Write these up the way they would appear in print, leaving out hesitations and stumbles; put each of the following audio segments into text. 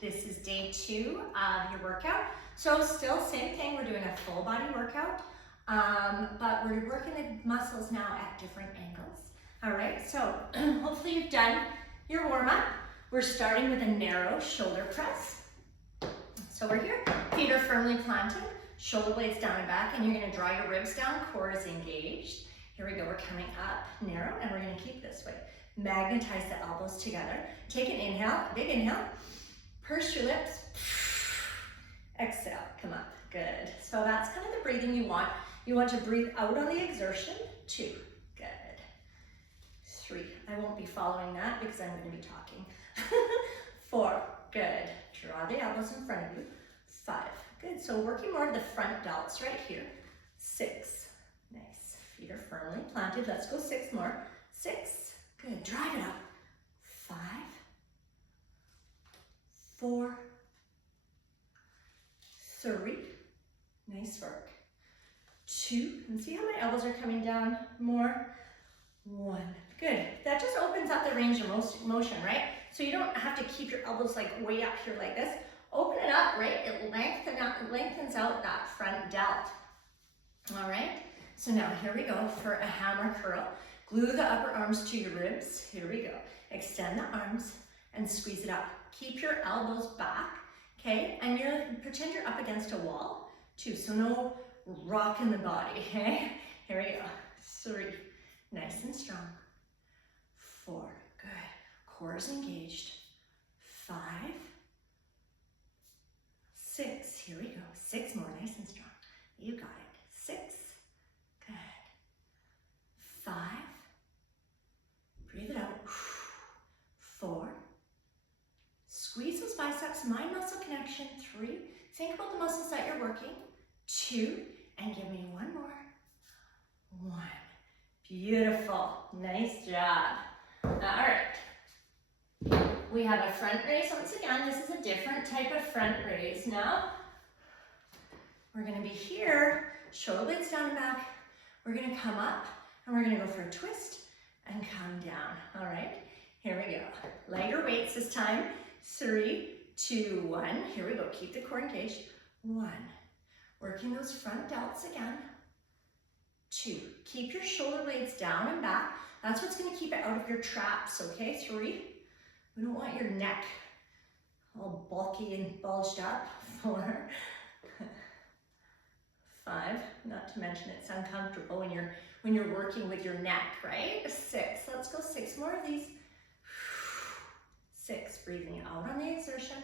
This is day 2 of your workout. So still same thing, we're doing a full body workout, but we're working the muscles now at different angles. All right, so hopefully you've done your warm up. We're starting with a narrow shoulder press. So we're here, feet are firmly planted, shoulder blades down and back, and you're gonna draw your ribs down, core is engaged. Here we go, we're coming up narrow, and we're gonna keep this way. Magnetize the elbows together. Take an inhale, big inhale. Purse your lips. Exhale, come up, good. So that's kind of the breathing you want. You want to breathe out on the exertion. 2, good. 3, I won't be following that because I'm gonna be talking. 4, good. Draw the elbows in front of you. 5, good. So working more of the front delts right here. 6, nice. Feet are firmly planted. Let's go 6 more. 6, good. Drive it up. 5, 4, 3, nice work. 2, and see how my elbows are coming down more. 1, good. That just opens up the range of motion, right? So you don't have to keep your elbows like way up here like this. Open it up, right? It lengthens out that front delt. All right, so now here we go for a hammer curl. Glue the upper arms to your ribs. Here we go. Extend the arms and squeeze it up. Keep your elbows back, okay? And pretend you're up against a wall, too, so no rock in the body, okay? Here we go. 3, nice and strong. 4, good. Core is engaged. 5, 6, here we go. 6 more, nice and strong. You got it. 6, good. 5, breathe it out. 4, squeeze those biceps, mind muscle connection. 3, think about the muscles that you're working. 2, and give me 1 more. 1, beautiful, nice job. All right, we have a front raise once again. This is a different type of front raise now. We're gonna be here, shoulder blades down and back. We're gonna come up, and we're gonna go for a twist and come down. All right, here we go. Lighter weights this time. 3, 2, 1. Here we go. Keep the core engaged. 1. Working those front delts again. 2. Keep your shoulder blades down and back. That's what's going to keep it out of your traps, okay? 3. We don't want your neck all bulky and bulged up. 4. 5. Not to mention it's uncomfortable when you're working with your neck, right? 6. Let's go 6 more of these. 6, breathing out on the exertion.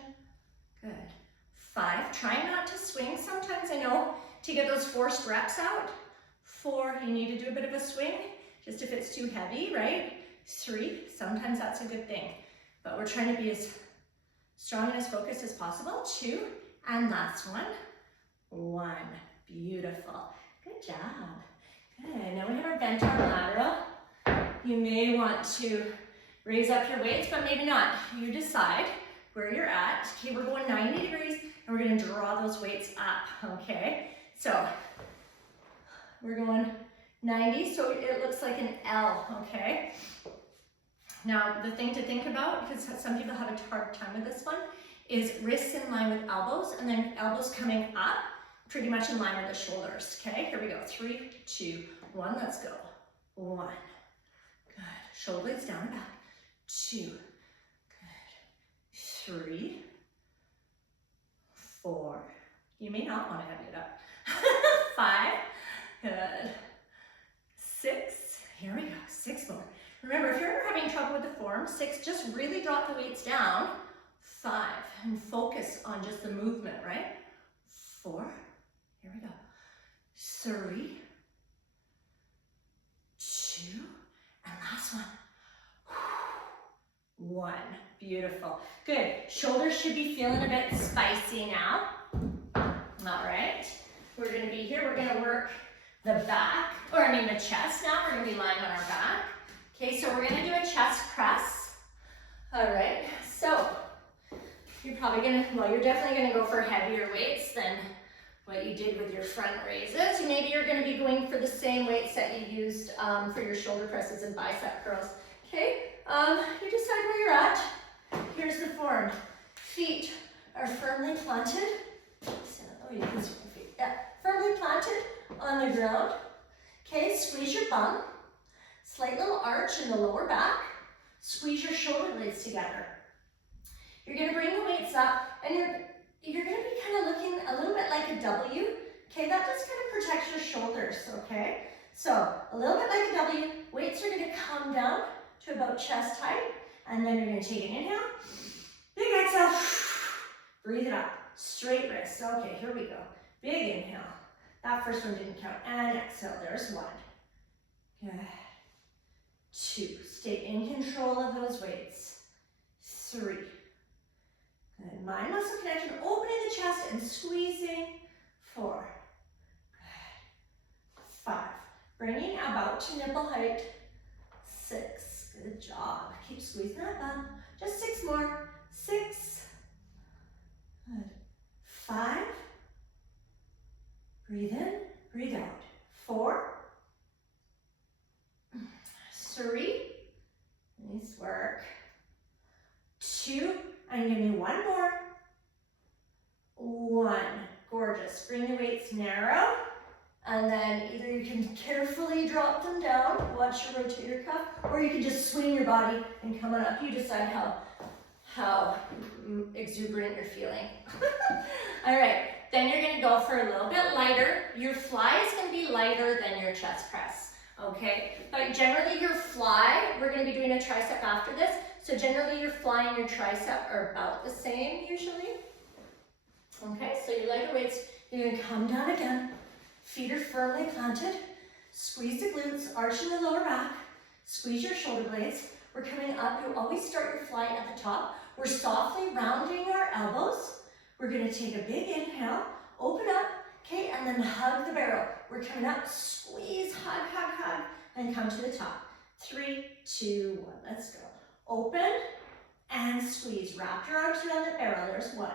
Good. 5, try not to swing. Sometimes I know to get those forced reps out. 4, you need to do a bit of a swing, just if it's too heavy, right? 3, sometimes that's a good thing. But we're trying to be as strong and as focused as possible. 2, and last one. 1, beautiful. Good job. Good, now we have our bent arm lateral. You may want to raise up your weights, but maybe not. You decide where you're at. Okay, we're going 90 degrees, and we're gonna draw those weights up, okay? So, we're going 90, so it looks like an L, okay? Now, the thing to think about, because some people have a hard time with this one, is wrists in line with elbows, and then elbows coming up, pretty much in line with the shoulders, okay? Here we go, 3, 2, 1, let's go. 1, good, shoulder blades down and back. 2, good, 3, 4, you may not want to heavy it up. 5, good, 6, here we go, 6 more. Remember, if you're ever having trouble with the form, 6, just really drop the weights down. 5, and focus on just the movement, right? 4, here we go. 3, 2, and last one. 1, beautiful. Good, shoulders should be feeling a bit spicy now. All right, we're gonna be here, we're gonna work the back, the chest now. We're gonna be lying on our back. Okay, so we're gonna do a chest press. All right, so you're definitely gonna go for heavier weights than what you did with your front raises. Maybe you're gonna be going for the same weights that you used for your shoulder presses and bicep curls. Okay, you decide where you're at. Here's the form. Feet firmly planted. Oh, you can see my feet. Yeah, firmly planted on the ground. Okay, squeeze your bum. Slight little arch in the lower back. Squeeze your shoulder blades together. You're going to bring the weights up, and you're going to be kind of looking a little bit like a W. Okay, that just kind of protects your shoulders, okay? So, a little bit like a W. Weights are going to come down to about chest height, and then you're going to take an inhale. Big exhale. Breathe it up. Straight wrists. Okay, here we go. Big inhale. That first one didn't count. And exhale. There's one. Good. Two. Stay in control of those weights. Three. Good. Mind muscle connection. Opening the chest and squeezing. Four. Good. Five. Bringing about to nipple height. Six. Good job. Keep squeezing that bum. Just 6 more. 6. Good. 5. Breathe in, breathe out. 4. 3. Nice work. 2. And give me 1 more. 1. Gorgeous. Bring the weights narrow. And then either you can carefully drop them down, watch your rotator cuff, or you can just swing your body and come on up. You decide how exuberant you're feeling. All right, then you're gonna go for a little bit lighter. Your fly is gonna be lighter than your chest press, okay? But generally your fly, we're gonna be doing a tricep after this, so generally your fly and your tricep are about the same usually. Okay, so your lighter weights, you're gonna come down again. Feet are firmly planted. Squeeze the glutes, arch in the lower back. Squeeze your shoulder blades. We're coming up. You always start your flight at the top. We're softly rounding our elbows. We're going to take a big inhale, open up, okay, and then hug the barrel. We're coming up, squeeze, hug, hug, hug, and come to the top. 3, 2, 1. Let's go. Open and squeeze. Wrap your arms around the barrel. There's 1.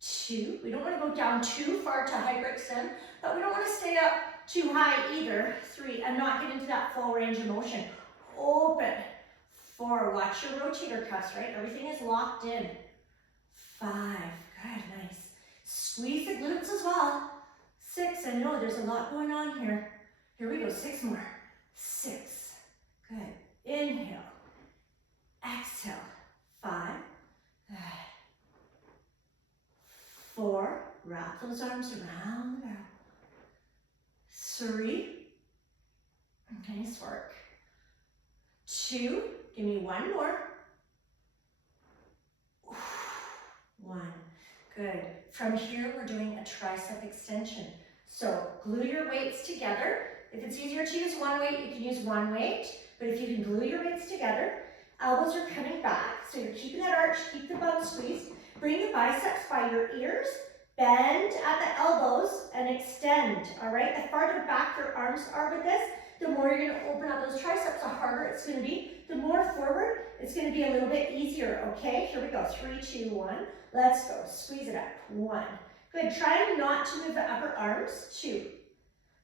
2. We don't want to go down too far to hyperextend, but we don't want to stay up too high either. 3, and not get into that full range of motion. Open. 4, watch your rotator cuffs, right? Everything is locked in. 5, good, nice. Squeeze the glutes as well. 6, I know there's a lot going on here. Here we go, 6 more. 6, good. Inhale. Exhale. 5, good. 4, wrap those arms around the barrel. 3, nice work. 2, give me 1 more. 1, good. From here, we're doing a tricep extension. So glue your weights together. If it's easier to use one weight, you can use one weight. But if you can glue your weights together, elbows are coming back. So you're keeping that arch, keep the bum squeezed. Bring the biceps by your ears, bend at the elbows, and extend, all right? The farther back your arms are with this, the more you're gonna open up those triceps, the harder it's gonna be. The more forward, it's gonna be a little bit easier, okay? Here we go, 3, 2, 1. Let's go, squeeze it up, 1. Good, try not to move the upper arms, 2.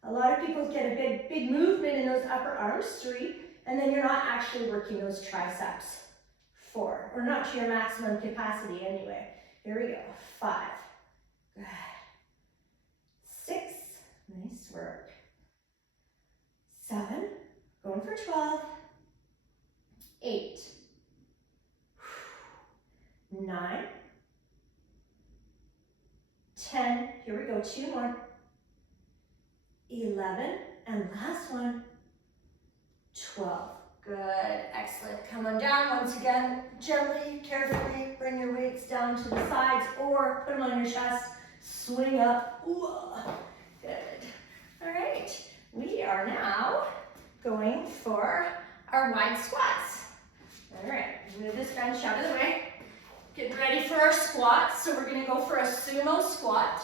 A lot of people get a big movement in those upper arms, 3, and then you're not actually working those triceps. 4, or not to your maximum capacity anyway. Here we go, 5, good. 6, nice work. 7, going for 12. 8, 9, 10, here we go, 2 more. 11, and last one, 12. Good, excellent. Come on down once again, gently, carefully, bring your weights down to the sides or put them on your chest, swing up. Ooh, good. All right, we are now going for our wide squats. All right, move this bench out of the way. Getting ready for our squats. So we're gonna go for a sumo squat.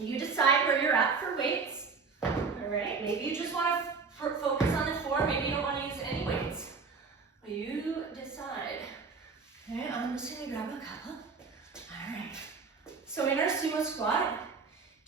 You decide where you're at for weights. All right, maybe you just wanna focus on the floor. Maybe you don't wanna use any weights. You decide. Okay, I'm just gonna grab a couple. All right, so in our sumo squat,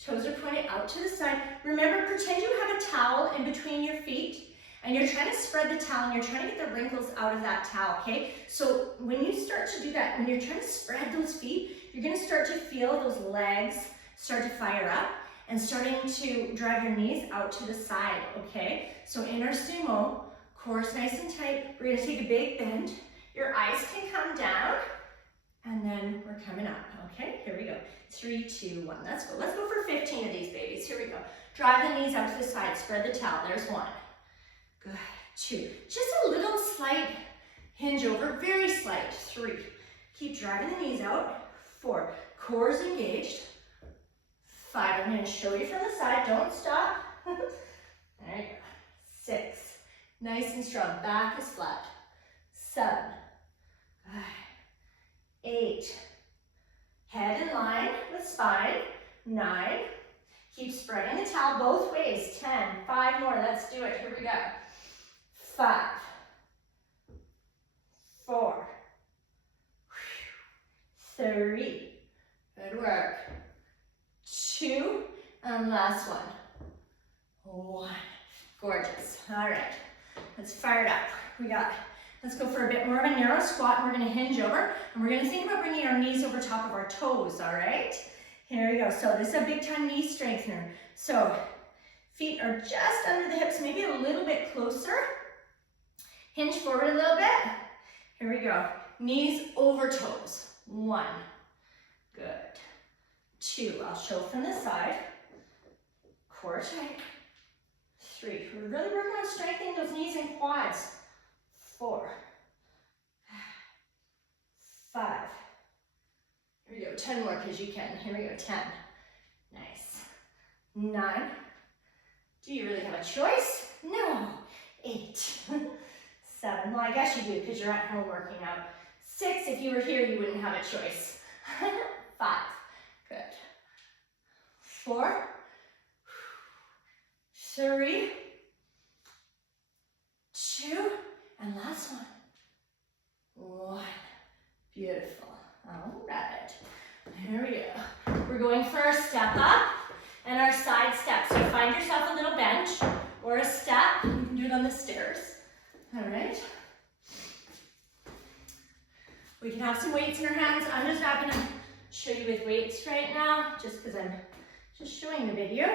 toes are pointed out to the side. Remember, pretend you have a towel in between your feet And you're trying to spread the towel and you're trying to get the wrinkles out of that towel, okay? So when you start to do that, when you're trying to spread those feet, you're gonna start to feel those legs start to fire up and starting to drive your knees out to the side, okay? So in our sumo, core's nice and tight. We're gonna take a big bend. Your eyes can come down and then we're coming up, okay? Here we go. 3, 2, 1, let's go. Let's go for 15 of these babies. Here we go. Drive the knees out to the side, spread the towel. There's 1. Good. 2. Just a little slight hinge over, very slight. 3. Keep driving the knees out. 4. Core's engaged. 5. I'm going to show you from the side. Don't stop. There you go. 6. Nice and strong. Back is flat. 7. 8. Head in line with spine. 9. Keep spreading the towel both ways. 10. 5 more. Let's do it. Here we go. 5. 4. 3. Good work. 2. And last one. 1. Gorgeous. All right. Let's fire it up. Let's go for a bit more of a narrow squat. We're going to hinge over. And we're going to think about bringing our knees over top of our toes. All right. Here we go. So this is a big time knee strengthener. So feet are just under the hips, maybe a little bit closer. Hinge forward a little bit. Here we go. Knees over toes. 1. Good. 2. I'll show from the side. Core tight. 3. We're really working on strengthening those knees and quads. 4. 5. Here we go. 10 more because you can. Here we go. 10. Nice. 9. Do you really have a choice? No. 8. 7. Well, I guess you do because you're at home working out. 6. If you were here, you wouldn't have a choice. 5. Good. 4. 3. 2. And last one. 1. Beautiful. All right. Here we go. We're going for our step up and our side step. So find yourself a little bench or a step. You can do it on the stairs. All right. We can have some weights in our hands. I'm just not going to show you with weights right now, just because I'm just showing the video.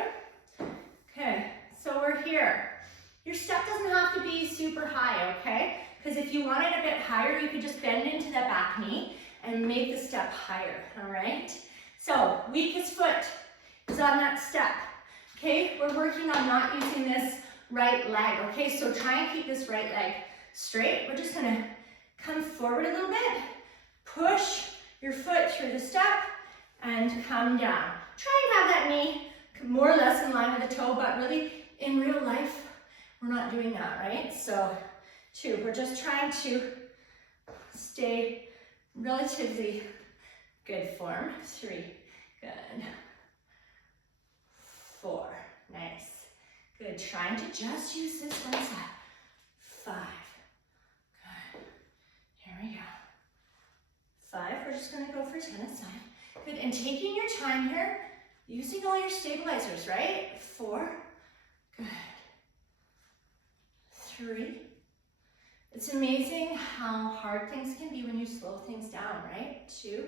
Okay, so we're here. Your step doesn't have to be super high, okay? Because if you want it a bit higher, you could just bend into that back knee and make the step higher, all right? So, weakest foot is on that step, okay? We're working on not using this right leg, okay? So try and keep this right leg straight. We're just gonna come forward a little bit, push your foot through the step, and come down. Try and have that knee more or less in line with the toe, but really, in real life, we're not doing that, right? So, 2, we're just trying to stay relatively good form. 3, good. 4, nice. Good, trying to just use this one side. 5, good. Here we go. 5, we're just gonna go for 10 aside. Good, and taking your time here, using all your stabilizers, right? 4, good. 3. It's amazing how hard things can be when you slow things down, right? 2,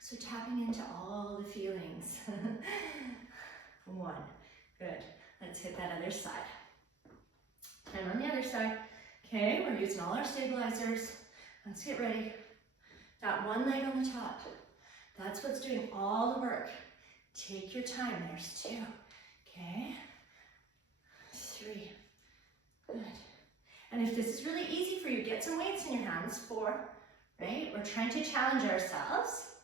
so tapping into all the feelings. 1, good. Let's hit that other side. And on the other side, okay, we're using all our stabilizers. Let's get ready. That one leg on the top, that's what's doing all the work. Take your time, there's 2, okay? 3, good. And if this is really easy for you, get some weights in your hands. 4, right? We're trying to challenge ourselves.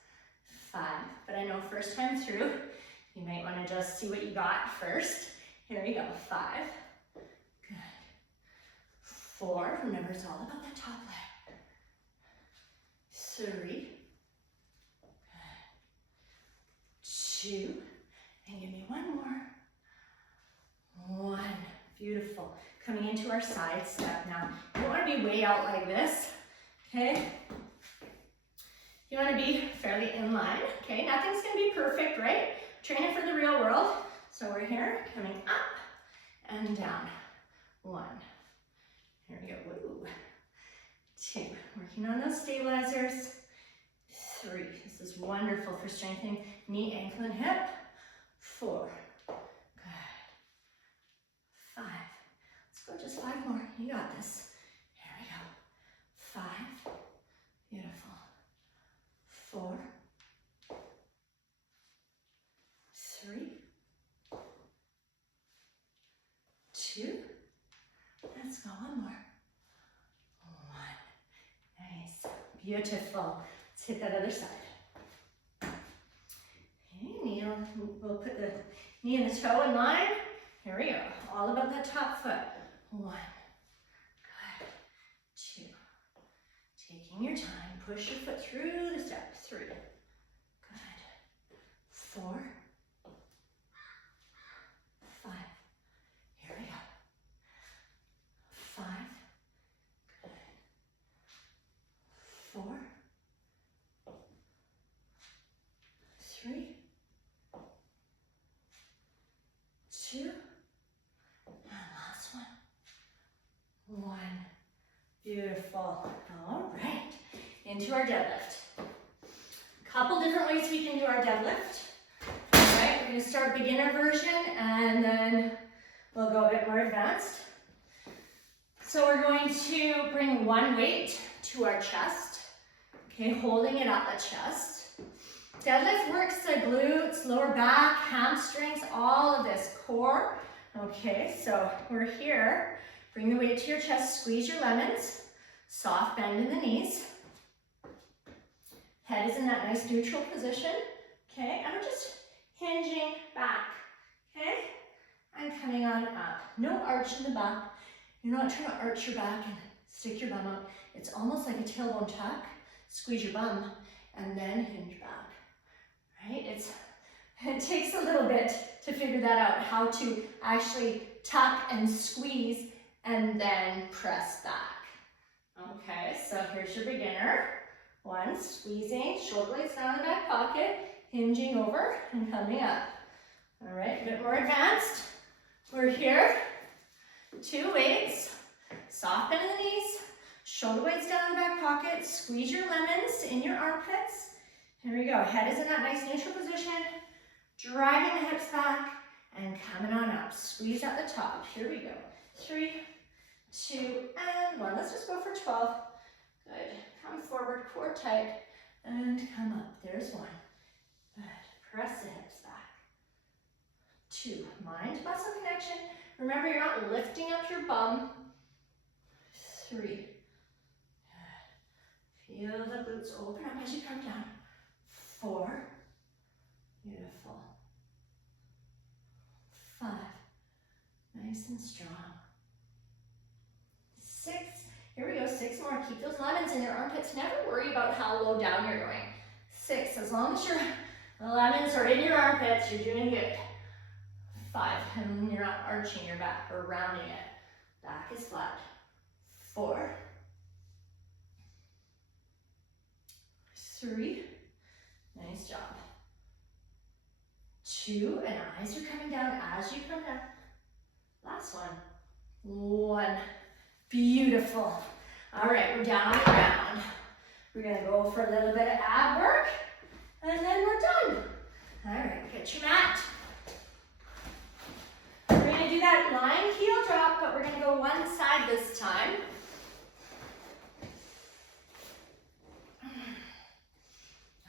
5, but I know first time through, you might want to just see what you got first. Here we go, 5, good. 4, remember it's all about that top leg. 3, good. 2, and give me 1 more. 1, beautiful. Coming into our side step now. You don't want to be way out like this, okay? You want to be fairly in line, okay? Nothing's going to be perfect, right? Training for the real world. So we're here, coming up and down. 1, Here we go. Woo. 2. Working on those stabilizers. 3. This is wonderful for strengthening knee, ankle, and hip. 4. Good. 5. Let's go just 5 more. You got this. Here we go. 5. Beautiful. 4. 3. 2. Let's go. One more. 1. Nice. Beautiful. Let's hit that other side. Okay, we'll put the knee and the toe in line. Here we go. All about that top foot. 1. Good. 2. Taking your time. Push your foot through the step. 3. Good. 4. 5. Here we go. 5. Good. 4. 3. 2. And last one. 1. Beautiful. All right. Into our deadlift. A couple different ways we can do our deadlift. All right, we're going to start beginner version and then we'll go a bit more advanced. So we're going to bring one weight to our chest. Okay, holding it at the chest. Deadlift works the glutes, lower back, hamstrings, all of this, core. Okay, so we're here. Bring the weight to your chest, squeeze your lemons, soft bend in the knees. Head is in that nice neutral position. Okay, and we're just hinging back. Okay, and coming on up. No arch in the back. You're not trying to arch your back and stick your bum out. It's almost like a tailbone tuck. Squeeze your bum and then hinge back. Right? It takes a little bit to figure that out, how to actually tuck and squeeze and then press back. Okay, so here's your beginner. 1, squeezing, shoulder blades down in the back pocket, hinging over and coming up. All right, a bit more advanced. We're here. 2 weights, soft bend in the knees, shoulder blades down in the back pocket, squeeze your lemons in your armpits. Here we go, head is in that nice neutral position, driving the hips back and coming on up. Squeeze at the top, here we go. 3, 2, and 1. Let's just go for 12. Good, come forward, core tight, and come up. There's 1. Good, press the hips back. 2, mind-muscle connection. Remember, you're not lifting up your bum. 3. Good. Feel the glutes open up as you come down. 4. Beautiful. 5. Nice and strong. 6. Here we go. 6 more. Keep those lemons in your armpits. Never worry about how low down you're going. 6. As long as your lemons are in your armpits, you're doing good. 5. And you're not arching your back or rounding it. Back is flat. 4. 3. Nice job. 2. And eyes are coming down as you come down. Last one. 1. Beautiful. All right, we're down on the ground. We're going to go for a little bit of ab work, and then we're done. All right, get your mat. We're going to do that lying heel drop, but we're going to go one side this time.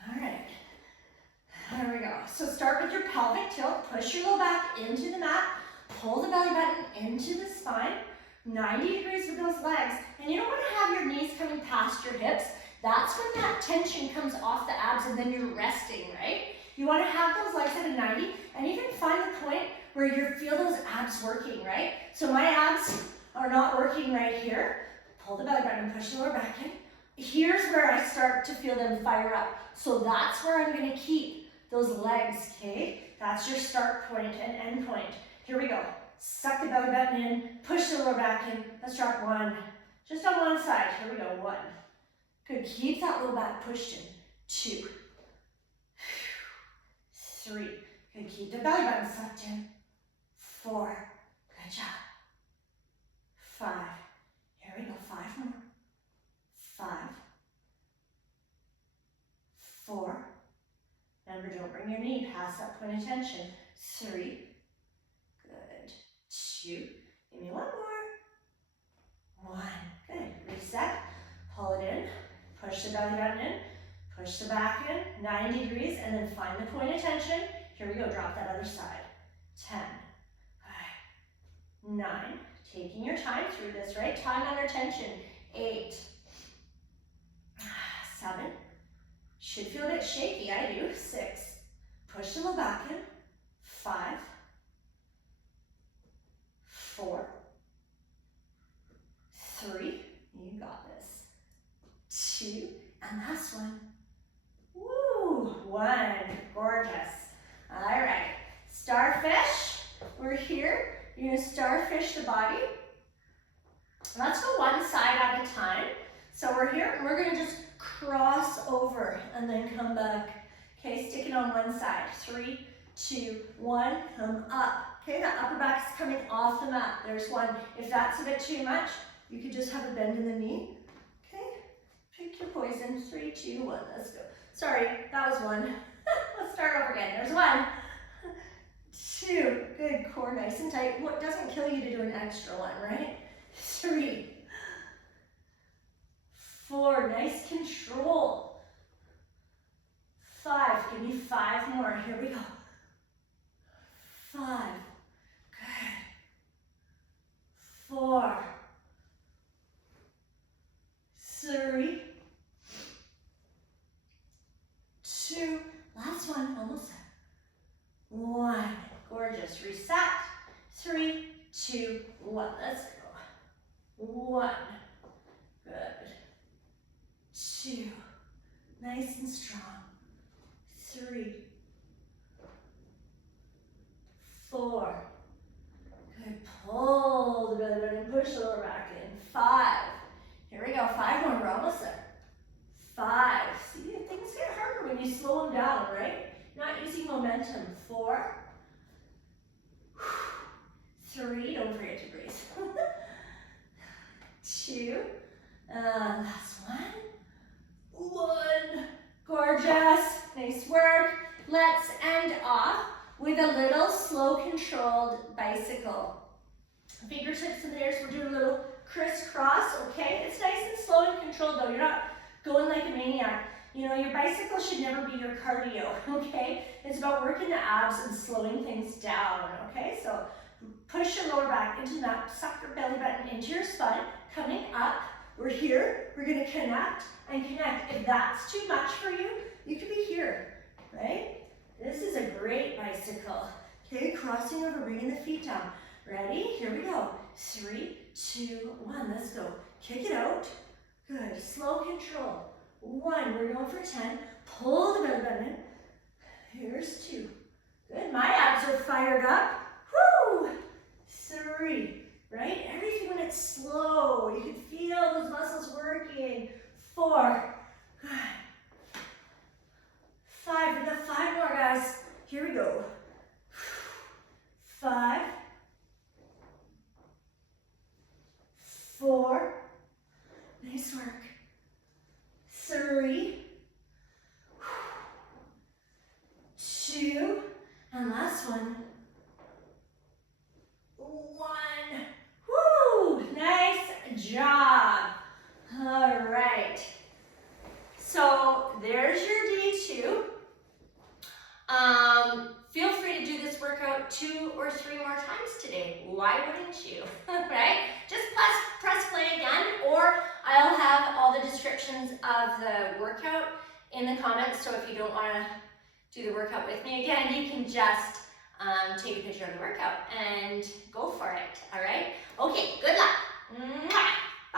All right, there we go. So start with your pelvic tilt. Push your low back into the mat. Pull the belly button into the spine. 90 degrees with those legs. And you don't want to have your knees coming past your hips. That's when that tension comes off the abs and then you're resting, right? You want to have those legs at a 90 and even find the point where you feel those abs working, right? So my abs are not working right here. Pull the belly button and push the lower back in. Here's where I start to feel them fire up. So that's where I'm going to keep those legs, okay? That's your start point and end point. Here we go. Suck the belly button in, push the lower back in. Let's drop 1. Just on one side. Here we go. 1. Good. Keep that low back pushed in. 2. 3. Good. Keep the belly button sucked in. 4. Good job. 5. Here Here we go, 5 more. 5, 4. Remember, don't bring your knee past that point of tension. 3, good. 2, give me 1 more. 1, good. Reset, pull it in, push the belly button in, push the back in, 90 degrees, and then find the point of tension. Here we go, drop that other side. 10, 9, taking your time through this, right? Time under tension. 8, 7, should feel a bit shaky, I do. 6, push the low back in. 5, 4, 3, you got this. 2, and last one. Woo, 1, gorgeous. All right, starfish, we're here. You're gonna starfish the body. Let's go one side at a time. So we're here, and we're gonna just cross over and then come back. Okay, stick it on one side. 3, 2, 1, come up. Okay, that upper back is coming off the mat. There's 1. If that's a bit too much, you could just have a bend in the knee. Okay, pick your poison. 3, 2, 1, let's go. Sorry, that was 1. Let's start over again. There's 1, 2, good, core nice and tight. What doesn't kill you to do an extra one, right? 3, 4, nice control. 5, give me 5 more. Here we go. 5, good. 4, 3, 2, last one, almost there. 1, gorgeous, reset. 3, 2, 1, let's go. 1, good. 2, nice and strong. 3, 4, good, pull the belly button, push the lower back in. 5, here we go, 5 more, we're almost there. 5, see, things get harder when you slow them down, right? Not using momentum. 4, 3, don't forget to breathe. 2, last one. 1, gorgeous, nice work. Let's end off with a little slow controlled bicycle. Fingertips in the air, so we're doing a little crisscross, okay? It's nice and slow and controlled though. You're not going like a maniac. You know, your bicycle should never be your cardio, okay? It's about working the abs and slowing things down, okay? So push your lower back into the mat, suck your belly button into your spine, coming up. We're here, we're gonna connect and connect. If that's too much for you, you could be here, right? This is a great bicycle. Okay, crossing over, bringing the feet down. Ready? Here we go. 3, 2, 1, let's go. Kick it out. Good, slow control. 1, we're going for 10. Pull the belly button in. Here's 2. Good, my abs are fired up. Woo! 3, right? Everything when it's slow, you can feel those muscles working. 4, good. 5, we got 5 more, guys. Here we go. 5, 4, nice work. 3, 2, and last one. 1. Woo! Nice job. All right. So there's your day 2. Feel free to do this workout 2 or 3 more times today. Why wouldn't you? Right? Just press play again, or I'll have all the descriptions of the workout in the comments. So if you don't want to do the workout with me again, you can just take a picture of the workout and go for it. All right? Okay, good luck. Mwah!